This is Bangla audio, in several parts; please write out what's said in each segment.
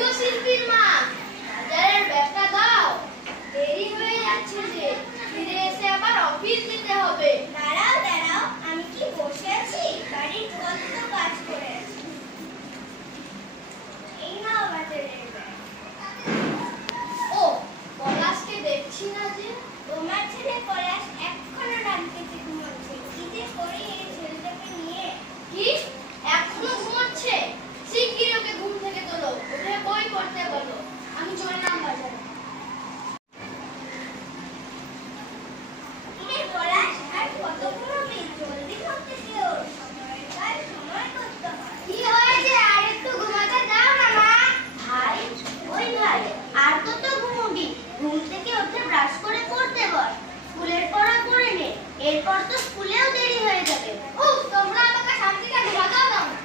গো শিল্পীর মা, বাজারের ব্যাগটা দাও। দেরি হয়ে যাচ্ছে যে, ফিরে এসে আবার অফিস যেতে হবে। দাঁড়াও দাঁড়াও, আমি কি বসে আছি? বাড়ির কত কাজ করে আছি। এই নাও বাজারের ব্যাগ। ও, পলাশকে দেখছি না যে। তোমার ছেলে পলাশ এখনো ডাকতেছে ঘুমাচ্ছে। কি যে করি এই ছেলেটাকে নিয়ে। কি? এখনো ঘুমাচ্ছে? শিগগিরই ওকে ঘুম থেকে তোলো, উঠে বই পড়তে বলো। আমি চললাম বাজারে। কিরে পলাশ, আর কত ঘুমাবি? জলদি করতেছি ওর। সময় করতে হয়। কি হয়েছে? আর একটু ঘুমাতে দাও না মা। ভাই, ওই ভাই, আর কত ঘুমবি? ঘুম থেকে উঠে ব্রাশ করে পড়তে বস। স্কুলের পড়া করে নে, এরপর তো স্কুলেও দেরি হয়ে যাবে। উফ, তোমরা আমাকে শান্তিতে ঘুমাতেও দাও না।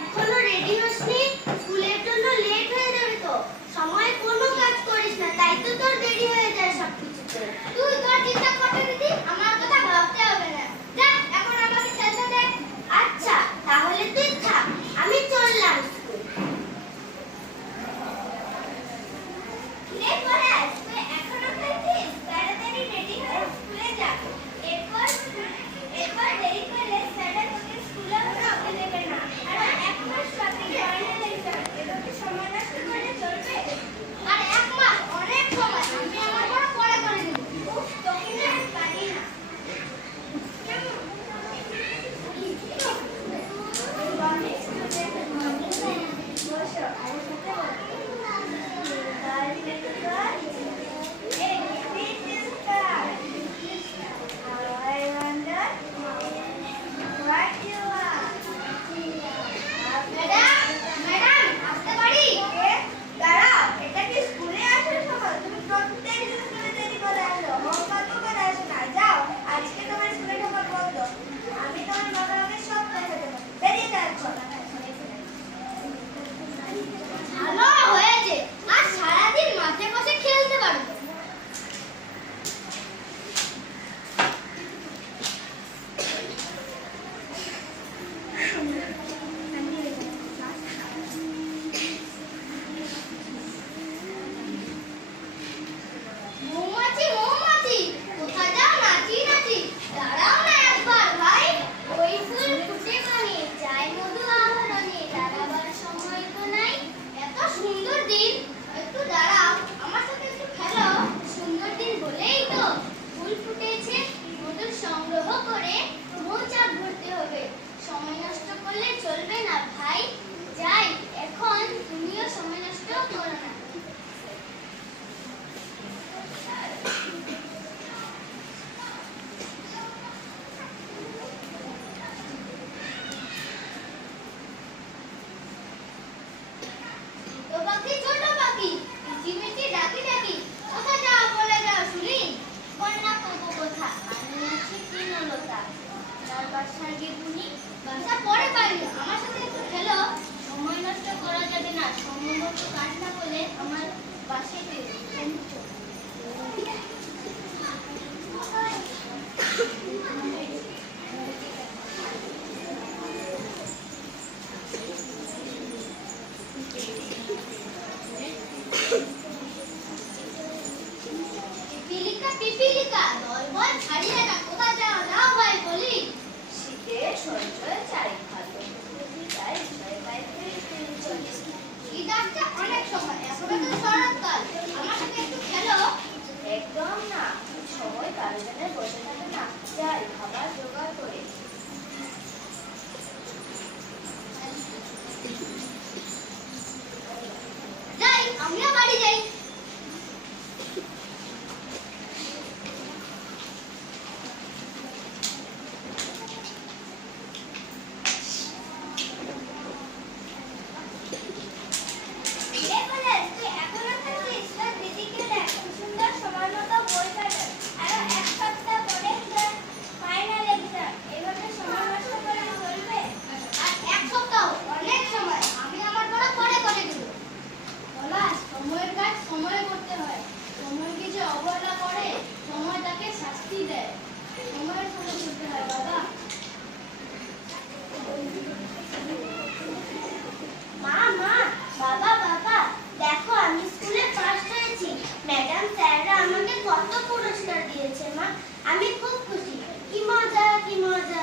এখনো রেডি হসনি? স্কুলের জন্য লেট হয়ে যাবে তো। সময়ে কোনো কাজ করিস না, তাই তো তোর দেরি হয়ে যায় সবকিছুতে। তুই তোর চিন্তা করতে দিদি, আমার কথা ভাবতে হবে না। যা, এখন আমাকে খেলতে দে। আচ্ছা, তাহলে তুই থাক, আমি চললাম স্কুল। কিরে পলাশ, তুই এখনো খেলছিস? তাড়াতাড়ি রেডি হয়ে স্কুলে যা। এরপর দেরি করলে স্যার তোকে স্কুলেও ঢুকতে দেবে না। আর এক মাস বাকি ফাইনাল এক্সাম, এভাবে সময় নষ্ট করলে চলবে? আর এক মাস অনেক সময়, আমি আমার পড়া পরে করে নেব। উফ, তোকে না আর পারি না। বসো, আমার সাথে বসো। Hey, this is God. How I wonder what you are. Madam, madam, আসতে পারি? দাঁড়াও, এটা কি স্কুলে আসার সময়? তুমি প্রত্যেক দিন স্কুলে দেরি করে আসো, হোমওয়ার্ক করে আসো না। যাও, আজকে তোমার স্কুলে ঢোকা বন্ধ। আমি তোমার বাবা মাকে সব কথা দেবো। বেরিয়ে যাচ্ছ। ভালো হয়েছে, আর সারাদিন মাঠে বসে খেলতে পারবো। মৌমাছি, মৌমাছি, কোথায় যাও? নাচি নাচি। দাঁড়াও না একবার ভাই। ওই ফুল ফুটে মানে চাই মধু আহরণে, দাঁড়াবার সময় তো নাই। এত সুন্দর দিন, একটু দাঁড়াও, আমার সাথে একটু খেলো। সুন্দর দিন বলেই তো ফুল ফুটেছে, মধু সংগ্রহ করে মৌচাক ভরতে হবে। সময় নষ্ট করলে চলবে না ভাই। যাই এখন, তুমিও সময় নষ্ট করো না। ছোট পাখি, ছোট পাখি, কিচিমিচি ডাকি ডাকি, কোথায় যাও বলে যাও শুনি। কন্যা কবু কোথা, আমি আছি তৃণলতা। তার বাসার গেগুনি, বাসা পরে পাইনি, আমার সাথে একটু খেলো। সময় নষ্ট করা যাবে না। সম্ভবত কাজ না করলে আমার বাসাতে পিপিলিকা, পিপিলিকা, দল বল ছাড়িয়ে না, কোথায় যাও যাও ভাই বলি। শীতে সঞ্চয় চাই খাদ্য, তাই ভয় পাইতে চলিস। শীত আসছে অনেক সময়, এখনো তো শরৎকাল, আমার সাথে একটু খেলো। একদম না, সময় কারো জন্য বসে থাকে না। যাই খাবার জোগাড় করে। যাই, আমিও বাড়ি যাই। কিরে পলাশ, তুই এখনো থাকছিস? ম্যাডাম স্যাররা আমাকে কত পুরস্কার দিয়েছে মা, আমি খুব খুশি। কি মজা কি মজা।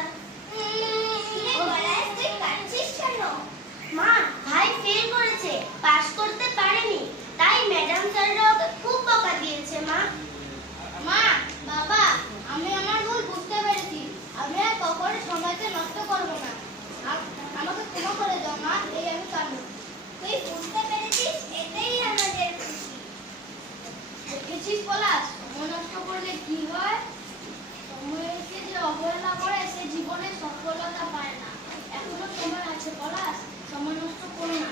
তুই কাঁদছিস কেন? মা, ভাই ফেল করেছে, পাস করতে পারেনি, তাই ম্যাডাম স্যাররা ওকে খুব বকা দিয়েছে মা। মা, বাবা, আমি আমার ভুল বুঝতে পেরেছি। আমি আর কখনো সময়কে নষ্ট করব না। আমাকে ক্ষমা করে দাও মা, এই আমি কাঁদব। তুই বুঝতে পেরেছিস, এটাই আমাদের খুশি। দেখেছিস পলাশ, সময় নষ্ট করলে কি হয়? সময়কে যে অবহেলা করে সে জীবনে সফলতা পায় না। এখনো সময় আছে পলাশ, সময় নষ্ট করো না।